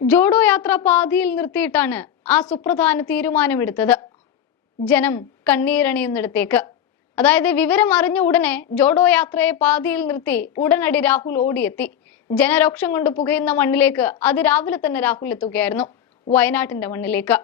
ജോഡോ യാത്ര പാതിയിൽ നിർത്തിയിട്ടാണ് ആ സുപ്രധാന തീരുമാനമെടുത്തത്. ജനം കണ്ണീരണിയുന്നിടത്തേക്ക്. അതായത് വിവരം അറിഞ്ഞ ഉടനെ ജോഡോ യാത്രയെ പാതിയിൽ നിർത്തി ഉടനടി രാഹുൽ ഓടിയെത്തി. ജനരോക്ഷം കൊണ്ട് പുകയുന്ന മണ്ണിലേക്ക് അതിരാവിലെ തന്നെ രാഹുൽ എത്തുകയായിരുന്നു. വയനാട്ടിന്റെ മണ്ണിലേക്ക്,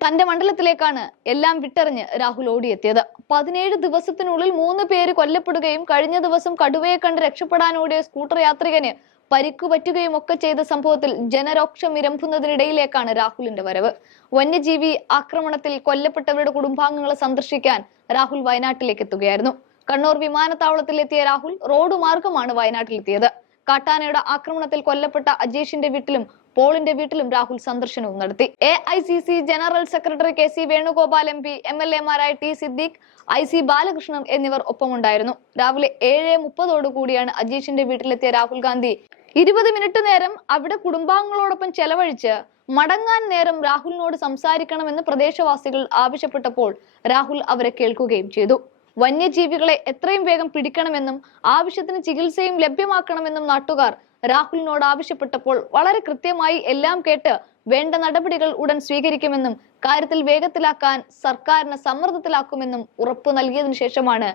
തന്റെ മണ്ഡലത്തിലേക്കാണ് എല്ലാം വിട്ടെറിഞ്ഞ് രാഹുൽ ഓടിയെത്തിയത്. 17 ദിവസത്തിനുള്ളിൽ 3 പേര് കൊല്ലപ്പെടുകയും കഴിഞ്ഞ ദിവസം കടുവയെ കണ്ട് രക്ഷപ്പെടാനോടിയ സ്കൂട്ടർ യാത്രികന് പരിക്കു പറ്റുകയും ഒക്കെ ചെയ്ത സംഭവത്തിൽ ജനരോക്ഷം ഇരമ്പുന്നതിനിടയിലേക്കാണ് രാഹുലിന്റെ വരവ്. വന്യജീവി ആക്രമണത്തിൽ കൊല്ലപ്പെട്ടവരുടെ കുടുംബാംഗങ്ങളെ സന്ദർശിക്കാൻ രാഹുൽ വയനാട്ടിലേക്ക് എത്തുകയായിരുന്നു. കണ്ണൂർ വിമാനത്താവളത്തിലെത്തിയ രാഹുൽ റോഡ് മാർഗമാണ് വയനാട്ടിലെത്തിയത്. കാട്ടാനയുടെ ആക്രമണത്തിൽ കൊല്ലപ്പെട്ട അജീഷിന്റെ വീട്ടിലും പോളിന്റെ വീട്ടിലും രാഹുൽ സന്ദർശനവും നടത്തി. AICC general secretary KC Venugopal MP, MLA-മാരായ T Siddique, IC Balakrishnan എന്നിവർ ഒപ്പമുണ്ടായിരുന്നു. രാവിലെ 7:30 കൂടിയാണ് അജീഷിന്റെ വീട്ടിലെത്തിയ രാഹുൽ ഗാന്ധി 20 മിനിറ്റ് നേരം അവിടെ കുടുംബാംഗങ്ങളോടൊപ്പം ചെലവഴിച്ച് മടങ്ങാൻ നേരം രാഹുലിനോട് സംസാരിക്കണമെന്ന് പ്രദേശവാസികൾ ആവശ്യപ്പെട്ടപ്പോൾ രാഹുൽ അവരെ കേൾക്കുകയും ചെയ്തു. വന്യജീവികളെ എത്രയും വേഗം പിടിക്കണമെന്നും ആവശ്യത്തിന് ചികിത്സയും ലഭ്യമാക്കണമെന്നും നാട്ടുകാർ രാഹുലിനോട് ആവശ്യപ്പെട്ടപ്പോൾ വളരെ കൃത്യമായി എല്ലാം കേട്ട് വേണ്ട നടപടികൾ ഉടൻ സ്വീകരിക്കുമെന്നും കാര്യത്തിൽ വേഗത്തിലാക്കാൻ സർക്കാരിനെ സമ്മർദ്ദത്തിലാക്കുമെന്നും ഉറപ്പു നൽകിയതിനു ശേഷമാണ്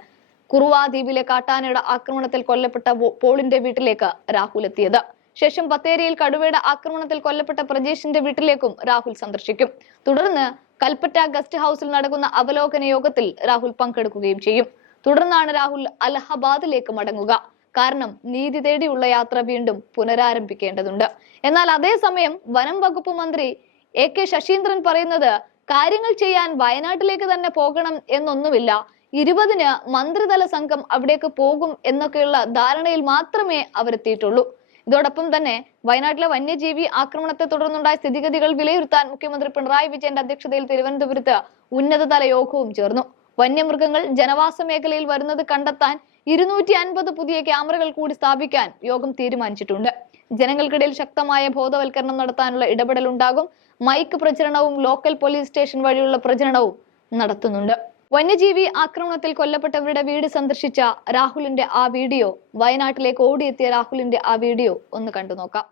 കുറുവ ദ്വീപിലെ കാട്ടാനയുടെ ആക്രമണത്തിൽ കൊല്ലപ്പെട്ട പോളിന്റെ വീട്ടിലേക്ക് രാഹുൽ എത്തിയത്. ശേഷം ബത്തേരിയിൽ കടുവയുടെ ആക്രമണത്തിൽ കൊല്ലപ്പെട്ട പ്രജേഷിന്റെ വീട്ടിലേക്കും രാഹുൽ സന്ദർശിക്കും. തുടർന്ന് കൽപ്പറ്റ ഗസ്റ്റ് ഹൌസിൽ നടക്കുന്ന അവലോകന യോഗത്തിൽ രാഹുൽ പങ്കെടുക്കുകയും ചെയ്യും. തുടർന്നാണ് രാഹുൽ അലഹബാദിലേക്ക് മടങ്ങുക. കാരണം നീതി തേടിയുള്ള യാത്ര വീണ്ടും പുനരാരംഭിക്കേണ്ടതുണ്ട്. എന്നാൽ അതേസമയം വനം വകുപ്പ് മന്ത്രി AK ശശീന്ദ്രൻ പറയുന്നത് കാര്യങ്ങൾ ചെയ്യാൻ വയനാട്ടിലേക്ക് തന്നെ പോകണം എന്നൊന്നുമില്ല, 20-ന് മന്ത്രിതല സംഘം അവിടേക്ക് പോകും എന്നൊക്കെയുള്ള ധാരണയിൽ മാത്രമേ അവരെത്തിയിട്ടുള്ളൂ. ഇതോടൊപ്പം തന്നെ വയനാട്ടിലെ വന്യജീവി ആക്രമണത്തെ തുടർന്നുണ്ടായ സ്ഥിതിഗതികൾ വിലയിരുത്താൻ മുഖ്യമന്ത്രി പിണറായി വിജയന്റെ അധ്യക്ഷതയിൽ തിരുവനന്തപുരത്ത് ഉന്നതതല യോഗവും ചേർന്നു. വന്യമൃഗങ്ങൾ ജനവാസ മേഖലയിൽ വരുന്നത് കണ്ടെത്താൻ 250 പുതിയ ക്യാമറകൾ കൂടി സ്ഥാപിക്കാൻ യോഗം തീരുമാനിച്ചിട്ടുണ്ട്. ജനങ്ങൾക്കിടയിൽ ശക്തമായ ബോധവൽക്കരണം നടത്താനുള്ള ഇടപെടൽ ഉണ്ടാകും. മൈക്ക് പ്രചരണവും ലോക്കൽ പോലീസ് സ്റ്റേഷൻ വഴിയുള്ള പ്രചരണവും നടത്തുന്നുണ്ട്. വന്യജീവി ആക്രമണത്തിൽ കൊല്ലപ്പെട്ടവരുടെ വീട് സന്ദർശിച്ച രാഹുലിന്റെ ആ വീഡിയോ, വയനാട്ടിലേക്ക് ഓടിയെത്തിയ രാഹുലിന്റെ ആ വീഡിയോ ഒന്ന് കണ്ടു നോക്കാം.